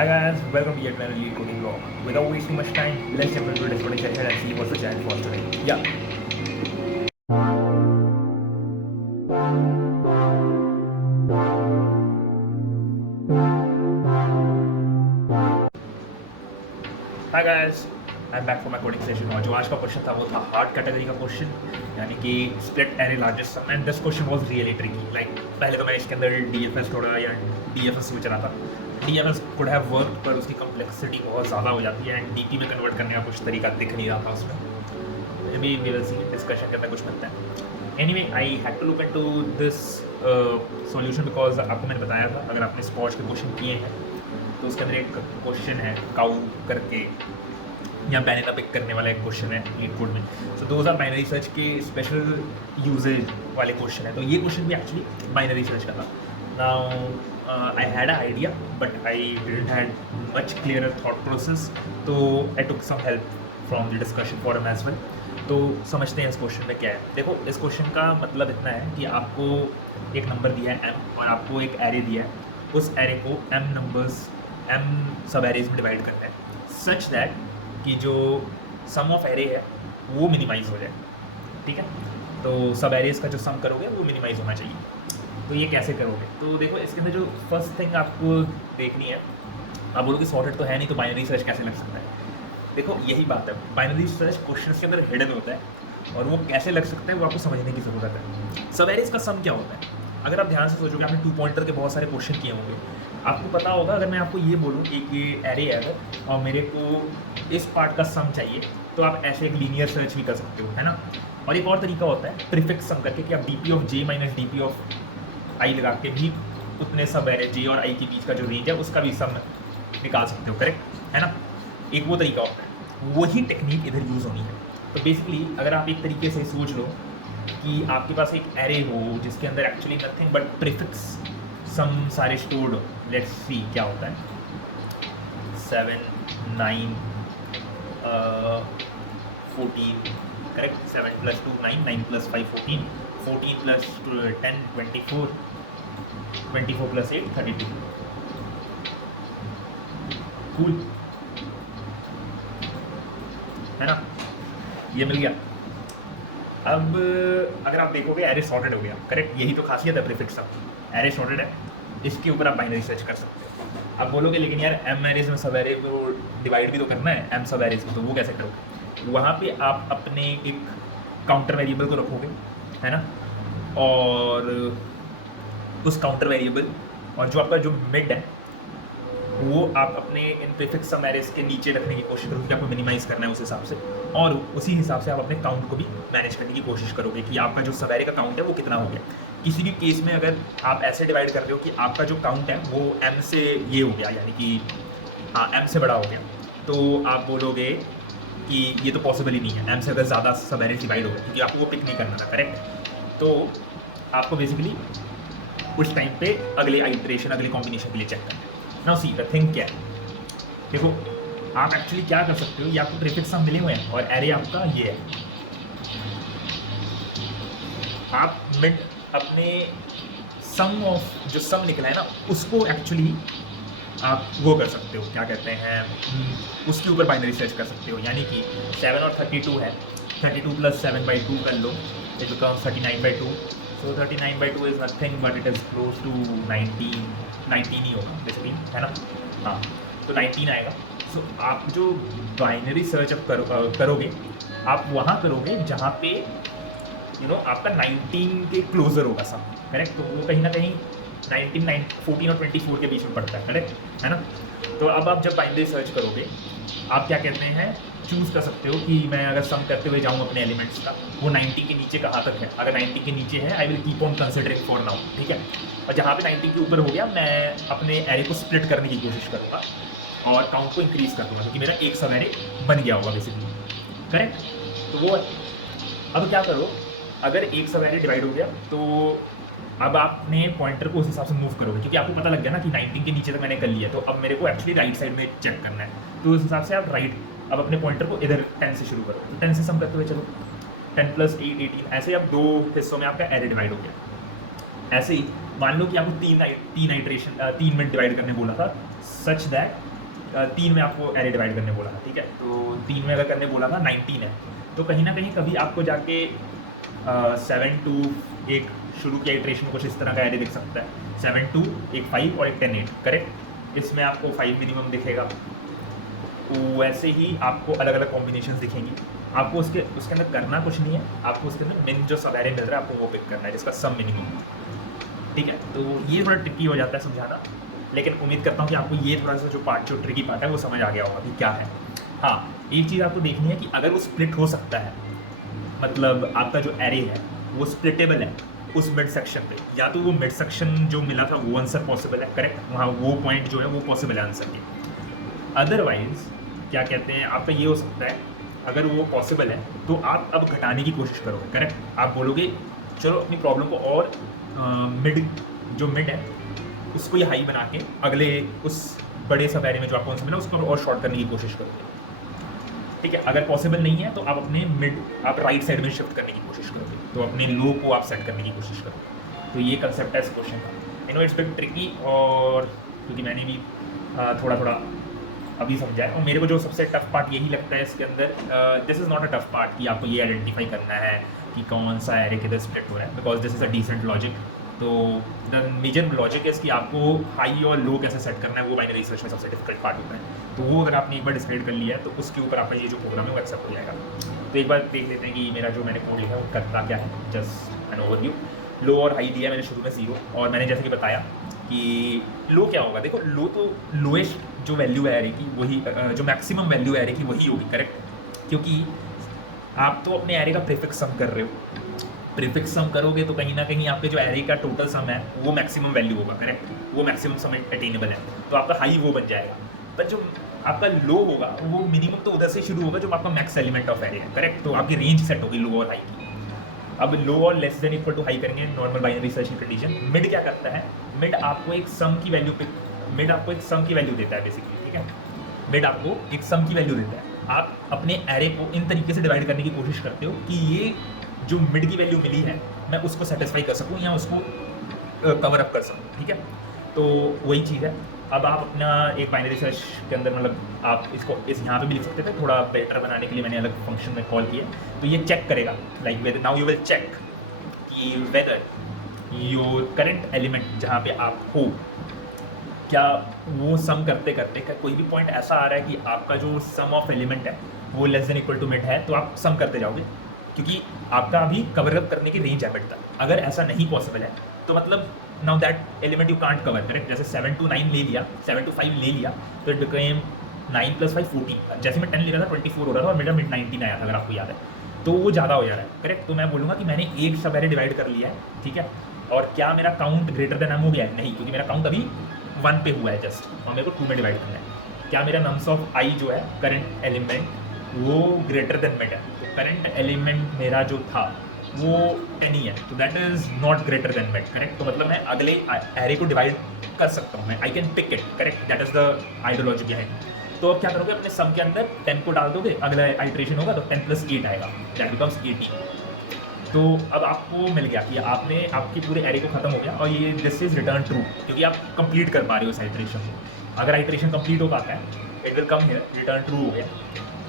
Hi guys, welcome to yet another Lead Coding Vlog. Without wasting much time, let's jump into this coding session and see what's the challenge for us today. Hi guys, I'm back for my coding session. और जो आज का question था वो था hard category का question, यानी कि split array largest sum, and this question was really tricky. Like पहले तो मैं इसके अंदर डीएफएस थोड़ा या डीएफएस सोच रहा था. डीएफएस कुड हैव वर्क, पर उसकी कम्प्लेक्सिटी बहुत ज़्यादा हो जाती है एंड डीपी में कन्वर्ट करने का कुछ तरीका दिख नहीं रहा था उसमें. Maybe we will see discussion करना कुछ बनता है. Anyway, I had to look into this solution because आपको मैंने बताया था, अगर आपने स्पॉट के क्वेश्चन किए हैं तो उसके अंदर एक क्वेश्चन है काउ करके या बैनाना पिक करने वाला एक क्वेश्चन है लीड कोड में. So those are binary search के स्पेशल यूजेज वाले क्वेश्चन है. तो ये क्वेश्चन भी एक्चुअली बाइनरी सर्च का था. Now I had a idea but I didn't had much clear thought process, तो I took some help from the discussion forum as well. तो समझते हैं इस क्वेश्चन में क्या है. देखो, इस क्वेश्चन का मतलब इतना है कि आपको एक नंबर दिया है m और आपको एक एरे दिया है. उस एरे को m सब एरेज में डिवाइड करना है सच दैट कि जो सम ऑफ एरे है वो मिनिमाइज हो जाए. ठीक है, तो सब एरेज का जो सम करोगे वो मिनिमाइज होना चाहिए. तो ये कैसे करोगे? तो देखो, इसके अंदर जो फर्स्ट थिंग आपको देखनी है, आप बोलोगे सॉर्टेड तो है नहीं, तो बाइनरी सर्च कैसे लग सकता है? देखो, यही बात है. बाइनरी सर्च क्वेश्चन के अंदर हिडन होता है और वो कैसे लग सकता है वो आपको समझने की ज़रूरत है. सब एरेज का सम क्या होता है? अगर आप ध्यान से सोचोगे, आपने 2 पॉइंटर के बहुत सारे क्वेश्चन किए होंगे, आपको पता होगा. अगर मैं आपको ये बोलूँ कि ये एरे है अगर, और मेरे को इस पार्ट का सम चाहिए, तो आप ऐसे एक लीनियर सर्च भी कर सकते हो, है ना. और एक और तरीका होता है प्रीफिक्स सम करके, कि आप D of J minus D of I लगा के भी उतने सब एरे जे और आई के बीच का जो रेंज है उसका भी सम निकाल सकते हो. करेक्ट है ना. एक वो तरीका होता है, वही टेक्निक इधर यूज़ होनी है. तो बेसिकली अगर आप एक तरीके से सोच लो कि आपके पास एक एरे हो जिसके अंदर एक्चुअली नथिंग बट प्रीफिक्स सम सारे स्टोर्ड हो. लेट्स सी क्या होता है. 7 9 14, करेक्ट. 7 + 2 9, 9 + 5 14, 14 + 10 24, 24 + 8 32. कूल है ना. ये मिल गया. अब अगर आप देखोगे एरे सॉर्टेड हो गया. करेक्ट, यही तो खासियत है प्रीफिक्स सब की. एरे सॉर्टेड है, इसके ऊपर आप बाइनरी सर्च कर सकते हो. आप बोलोगे लेकिन यार m एरेज में सब एरे को डिवाइड भी तो करना है, m सब एरेज को, तो वो कैसे करोगे? वहाँ पे आप अपने एक काउंटर वेरिएबल को रखोगे, है ना. और उस काउंटर वेरिएबल और जो आपका जो मिड है वो आप अपने इन प्रीफिक्स सम एरेज के नीचे रखने की कोशिश करोगे कि आपको मिनिमाइज़ करना है उस हिसाब से. और उसी हिसाब से आप अपने काउंट को भी मैनेज करने की कोशिश करोगे कि आपका जो सब एरे का काउंट है वो कितना हो गया. किसी भी केस में अगर आप ऐसे डिवाइड कर रहे हो कि आपका जो काउंट है वो m से ये हो गया, यानी कि हाँ m से बड़ा हो गया, तो आप बोलोगे कि ये तो पॉसिबल ही नहीं है. m से अगर ज़्यादा सब एरेज डिवाइड हो गया, क्योंकि आपको वो पिक नहीं करना था. करेक्ट. तो आपको बेसिकली उस टाइम पे अगले आइट्रेशन, अगले कॉम्बिनेशन के लिए चेक करना है. नाउ सी द थिंग क्या है. देखो, आप एक्चुअली क्या कर सकते हो, ये आपको प्रीफिक्स सम मिले हुए हैं और एरे आपका ये है. आप मिड अपने सम ऑफ जो सम निकला है ना उसको एक्चुअली आप वो कर सकते हो, क्या कहते हैं, उसके ऊपर बाइनरी सर्च कर सकते हो. यानी कि 7 और 32 है, 32 + 7/2 कर लो, it becomes 39/2. So 39/2 is nothing but it is close to 19 ही होगा बेसिकली, है ना. हाँ, तो 19 आएगा. सो आप जो बाइनरी सर्च अब करोगे, आप वहाँ करोगे जहाँ पे आपका 19 के क्लोजर होगा सब. करेक्ट. तो वो कहीं ना कहीं 14 और 24 के बीच में पड़ता है. करेक्ट है ना. तो अब आप जब बाइनरी सर्च करोगे, आप क्या कहते हैं, चूज़ कर सकते हो कि मैं अगर सम करते हुए जाऊँ अपने एलिमेंट्स का, वो 90 के नीचे कहाँ तक है. अगर 90 के नीचे है, I will keep on considering for now. ठीक है. और जहाँ पे 90 के ऊपर हो गया, मैं अपने एरे को स्प्लिट करने की कोशिश करूँगा और काउंट को इंक्रीज़ कर दूँगा, क्योंकि मेरा एक सब एरे बन गया होगा बेसिकली. करेक्ट. तो वो अब क्या करो, अगर एक सब एरे डिवाइड हो गया तो अब आपने पॉइंटर को उस हिसाब से मूव करोगे, क्योंकि आपको पता लग गया ना कि 19 के नीचे तक मैंने कर लिया, तो अब मेरे को एक्चुअली राइट साइड में चेक करना है. तो उस हिसाब से आप अब अपने पॉइंटर को इधर 10 से शुरू करो. 10 से सम करते हुए चलो, 10 + 8 18. ऐसे अब 2 हिस्सों में आपका एरे डिवाइड हो गया. ऐसे ही मान लो कि आपको 3 मिनट डिवाइड करने बोला था, सच दैट 3 में आपको एरे डिवाइड करने बोला था, ठीक है। तो 3 में अगर करने बोला था 19 है, तो कहीं ना कहीं कभी आपको जाके 7 2 एक शुरू किया इटरेशन में कुछ इस तरह का एरे दिख सकता है, 7 2 एक 5 और एक 10 8, करेक्ट। इसमें आपको 5 मिनिमम दिखेगा, वैसे ही आपको अलग अलग कॉम्बिनेशन दिखेंगी। आपको उसके अंदर करना कुछ नहीं है, आपको उसके अंदर मिन जो सब एरे मिल रहा है आपको वो पिक करना है जिसका सम मिनिमम, ठीक है। तो ये थोड़ा ट्रिकी हो जाता है समझाना, लेकिन उम्मीद करता हूँ कि आपको ये थोड़ा सा जो ट्रिकी पार्ट है वो समझ आ गया होगा कि क्या है। हाँ, एक चीज़ आपको देखनी है कि अगर वो स्प्लिट हो सकता है, मतलब आपका जो एरे है वो स्प्लिटेबल है उस मिड सेक्शन पे, या तो वो मिड सेक्शन जो मिला था वो आंसर पॉसिबल है, करेक्ट, वहाँ वो पॉइंट जो है वो पॉसिबल है आंसर के। अदरवाइज क्या कहते हैं, आपका ये हो सकता है, अगर वो पॉसिबल है तो आप अब घटाने की कोशिश करोगे, करेक्ट। आप बोलोगे चलो अपनी प्रॉब्लम को और मिड जो मिड है उसको ये हाई बना के अगले उस बड़े सब एरे में जो आपको आंसर मिला उसको और शॉर्ट करने की कोशिश करोगे, ठीक है। अगर पॉसिबल नहीं है तो आप अपने मिड आप राइट साइड में शिफ्ट करने की कोशिश करोगे, तो अपने लो को आप सेट करने की कोशिश करोगे। तो ये कंसेप्ट है इस क्वेश्चन का। इट्स बिट ट्रिकी, और क्योंकि मैंने भी थोड़ा थोड़ा अभी समझा है, और मेरे को जो सबसे टफ पार्ट यही लगता है इसके अंदर, this is not a tough part कि आपको ये आइडेंटिफाई करना है कि कौन सा एरे किधर स्प्लिट हो रहा है, because this is a decent logic. तो द मेजर लॉजिक है कि आपको हाई और लो कैसे सेट करना है, वो बाइनरी रिसर्च में सबसे डिफिकल्ट पार्ट होता है। तो वो अगर आपने एक बार डिसाइड कर लिया है तो उसके ऊपर आपका ये जो प्रोग्राम है वो एक्सेप्ट हो जाएगा। तो एक बार देख लेते हैं कि मेरा जो मैंने कोड लिखा है वो करता क्या है, जस्ट एन ओवरव्यू। लो और हाई दिया मैंने शुरू में 0, और मैंने जैसे कि बताया कि लो क्या होगा, देखो लो तो लोएस्ट जो वैल्यू है एरे की वही, जो मैक्सिमम वैल्यू है एरे की वही होगी, करेक्ट, क्योंकि आप तो अपने एरे का प्रीफिक्स सम कर रहे हो। प्रीफिक्स सम करोगे तो कहीं ना कहीं आपके जो एरे का टोटल सम है वो मैक्सिमम वैल्यू होगा, करेक्ट, वो मैक्सिमम सम अटेनेबल है, तो आपका हाई वो बन जाएगा। पर जो आपका लो होगा वो मिनिमम तो उधर से शुरू होगा जो आपका मैक्स एलिमेंट ऑफ एरे है, करेक्ट। तो आपकी रेंज सेट होगी लो और हाई की। अब लो और less than equal to high करेंगे normal binary search condition. Mid क्या करता है, मिड आपको एक सम की वैल्यू देता है बेसिकली, ठीक है। मिड आपको एक सम की वैल्यू देता है। आप अपने एरे को इन तरीके से डिवाइड करने की कोशिश करते हो कि ये जो मिड की वैल्यू मिली है मैं उसको सेटिस्फाई कर सकूं या उसको कवर अप कर सकूं, ठीक है। तो वही चीज़ है। अब आप अपना एक बाइनरी सर्च के अंदर, मतलब आप इसको इस यहाँ पे भी लिख सकते थे, थोड़ा बेटर बनाने के लिए मैंने अलग फंक्शन में कॉल किया। तो ये चेक करेगा, like whether now you will check कि वेदर योर करंट एलिमेंट जहाँ पे आप हो, क्या वो सम करते करते का कोई भी पॉइंट ऐसा आ रहा है कि आपका जो सम ऑफ एलिमेंट है वो less than equal to mid है, तो आप सम करते जाओगे, क्योंकि आपका अभी कवर अप करने की रेंज है मिड तक। अगर ऐसा नहीं पॉसिबल है तो मतलब now that element you can't cover, correct. जैसे 7 to 9 ले लिया, 7 to 5 ले लिया, तो इट बिकेम 9 + 5 14। जैसे मैं 10 ले रहा था 24 हो रहा था, और मेरा मिड 19 आया था, अगर आपको याद है, तो वो ज़्यादा हो जा रहा है, करेक्ट। तो मैं बोलूँगा कि मैंने एक सब एरे डिवाइड कर लिया है, ठीक है। और क्या मेरा काउंट ग्रेटर देन m हो गया है? नहीं, क्योंकि मेरा काउंट अभी 1 पे हुआ है जस्ट, और मेरे को 2 में डिवाइड करना है। क्या मेरा नम्स ऑफ i जो है करंट एलिमेंट वो ग्रेटर देन मिड है? तो करंट एलिमेंट मेरा जो था वो 10 ही है, तो that is not greater than mid, correct. तो मतलब मैं अगले एरे को डिवाइड कर सकता हूँ, मैं I can pick it, correct. That is the ideology behind. तो अब क्या करोगे, अपने सम के अंदर 10 को डाल दोगे, अगला आइट्रेशन होगा तो 10 + 8 आएगा, दैट बिकम्स 18। तो अब आपको मिल गया कि आपने आपके पूरे एरे को खत्म हो गया, और ये दिस इज रिटर्न ट्रू, क्योंकि आप कंप्लीट कर पा रहे हो इस आइट्रेशन को। अगर आइट्रेशन कंप्लीट हो पाता है it will come here, return true हो गया।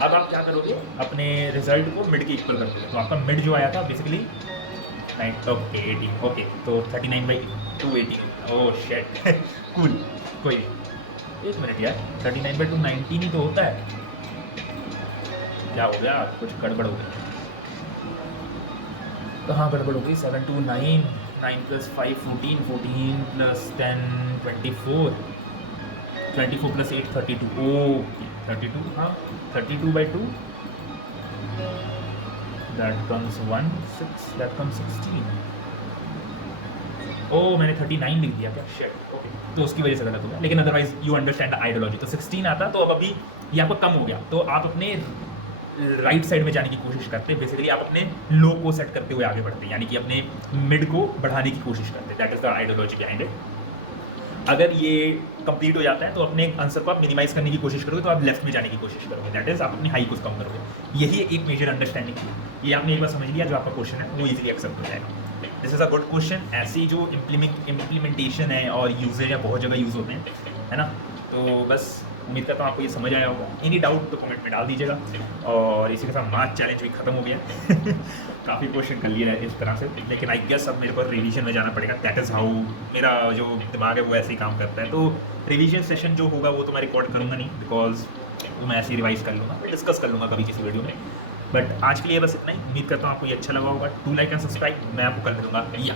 अब आप क्या करोगे, अपने रिजल्ट को मिड के इक्वल कर दोगे। तो आपका मिड जो आया था बेसिकली 9, ओके 18, ओके, तो 39/2 18। Oh shit cool. कोई एक मिनट यार, 39/2 19 ही तो होता है, क्या हो गया, कुछ गड़बड़ हो गई। कहाँ गड़बड़ हो गई, 7 to 9, 9 + 5 14, 14 + 10 24, 24 + 8 32, ओके 32, हाँ 32/2, दैट कम्स 1 6, दैट कम्स 16। ओ मैंने 39 लिख दिया क्या, शिट, ओके, तो उसकी वजह से गलत हो गया, लेकिन otherwise you understand the ideology. तो 16 आता, तो अब अभी ये आपका कम हो गया, तो आप अपने राइट साइड में जाने की कोशिश करते हैं। बेसिकली आप अपने लो को सेट करते हुए आगे बढ़ते हैं, यानी कि अपने मिड को बढ़ाने की कोशिश करते हैं, that is the ideology behind it. अगर ये कंप्लीट हो जाता है तो अपने आंसर को आप मिनिमाइज करने की कोशिश करोगे, तो आप लेफ्ट में जाने की कोशिश करोगे, दैट इज आप अपनी हाई को कम करोगे। यही एक मेजर अंडरस्टैंडिंग है। ये आपने एक बार समझ लिया, जो आपका क्वेश्चन है वो इजीली एक्सेप्ट हो जाएगा। This is a good question. ऐसी जो इम्प्लीमेंटेशन है और यूजेज है बहुत जगह यूज़ होते हैं, है ना। तो बस उम्मीद करता हूँ आपको ये समझ आया होगा। एनी डाउट तो कमेंट में डाल दीजिएगा। और इसी के साथ मार्च चैलेंज भी खत्म हो गया काफ़ी क्वेश्चन कर लिया है इस तरह से, लेकिन आई गेस अब मेरे को रिवीजन में जाना पड़ेगा। दैट इज़ हाउ मेरा जो दिमाग है वो ऐसे ही काम करता है। तो रिवीजन सेशन जो होगा वो तो मैं रिकॉर्ड करूँगा नहीं, बिकॉज वो मैं ऐसे ही रिवाइज कर लूँगा, डिस्कस कर लूँगा कभी किसी वीडियो में। बट आज के लिए बस इतना ही। उम्मीद करता हूँ आपको ये अच्छा लगा होगा। Do like and subscribe. मैं आपको कल मिलूँगा। या